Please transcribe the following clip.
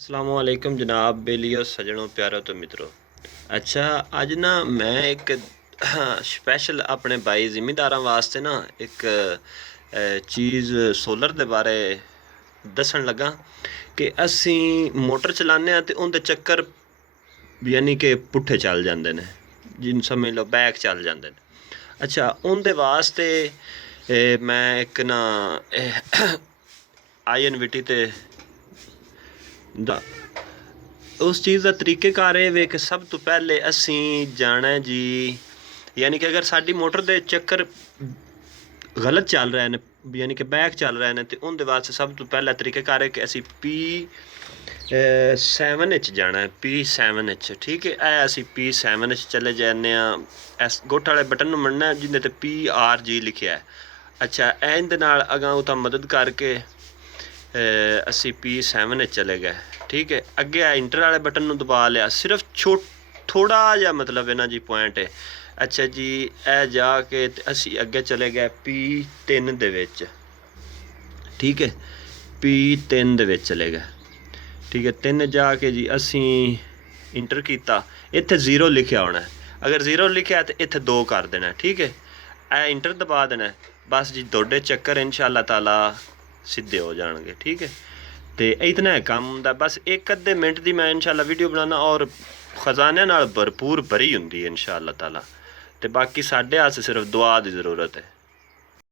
अस्सलामुअलैकुम जनाब बेलियो सजनों प्यारो तो मित्रों। अच्छा अज ना मैं एक स्पैशल अपने भाई जिमीदारां वास्ते ना एक चीज़ सोलर दे बारे दसन लगा कि असी मोटर चलाने ते उनके चक्कर यानी कि पुट्ठे चल जाते हैं, जिन समझ लो बैक चल जाते हैं। अच्छा उनके वास्ते मैं एक ना INVT ते उस चीज़ का तरीक़ेकार ये वे कि सब तो पहले असी जाना है जी, यानी कि अगर साड़ी मोटर दे चक्कर गलत चल रहे हैं यानी कि बैक चल रहे हैं तो उनके वास्ते सब तो पहला तरीक़ेकार है कि असी P7 जाना है, P7। ठीक है, असी P7 चले जाने इस गोठ वाले बटन में मड़ना जिंदे ते PRG लिखा है। अच्छा इंदे नाल अगां उता मदद करके असी P7 चले गए। ठीक है, अगे इंटर वाले बटन में दबा लिया, सिर्फ थोड़ा जा मतलब है ना जी पॉइंट है। अच्छा जी ए जाके असी अगे चले गए P3 दे विच। ठीक है, P3 दे विच चले गए। ठीक है, 3 जाके जी असी इंटर किया, इत्थे 0 लिखा होना है। अगर 0 लिखा है तो इत्थे 2 कर देना। ठीक है, ए इंटर दबा देना, बस जी दौड़े चक्कर इंशाअल्लाह ताला सीधे हो जाएंगे। ठीक है, तो इतना है काम होंगे। बस एक अद्धे मिनट की मैं इंशाअल्लाह वीडियो बनाना और खजाने नाल भरपूर भरी होंगी इंशाअल्लाह ताला। तो बाकी साढ़े आस सिर्फ दुआ की ज़रूरत है।